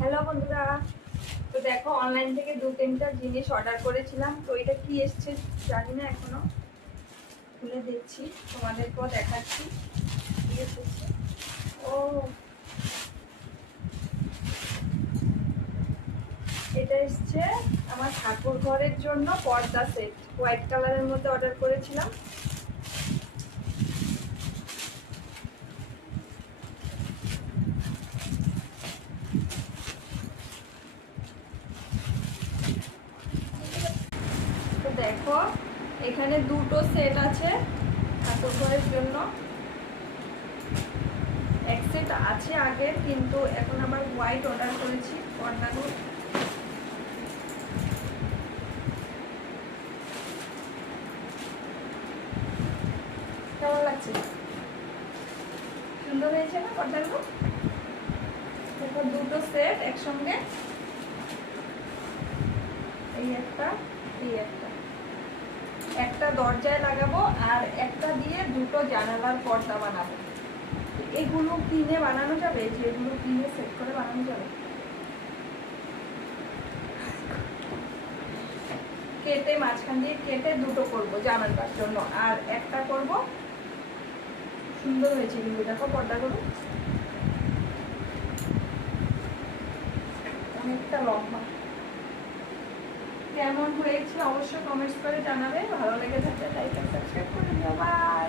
Hello বন্ধুরা, তো দেখো অনলাইন থেকে 2-3টা জিনিস অর্ডার করেছিলাম। তো এটা কি এসছে জানি না, এখনো খুলে দেখছি, তোমাদেরকেও দেখাচ্ছি কি এসেছে। ও, এটা এসছে আমার ঠাকুর ঘরের জন্য পর্দা সেট, হোয়াইট কালারের মধ্যে অর্ডার করেছিলাম। তো দেখো এখানে দুটো সেট আছে ঠাকুর ঘরের জন্য। এক সেট আছে আগের, কিন্তু এখন আবার হোয়াইট অর্ডার করেছি পর্দাগুলো। কেমন লাগছে? সুন্দর হয়েছে না পর্দাগুলো? দেখো দুটো সেট একসঙ্গে, এই একটা এই একটা, একটা দরজায় লাগাবো আর একটা দিয়ে দুটো জানালার পর্দা বানাবো। এগুলো কিনে বানানো যাবে, যেগুলো কিনে সেট করে বানানো যাবে। কেটে মাঝখান দিয়ে কেটে দুটো করব জানালার জন্য, আর একটা করব। সুন্দর হয়েছে কিন্তু দেখো পর্দাগুলো, অনেকটা লম্বা। কেমন হয়েছে অবশ্যই কমেন্টস করে জানাবে। ভালো লেগে থাকলে লাইক আর সাবস্ক্রাইব করে দিও। বাই।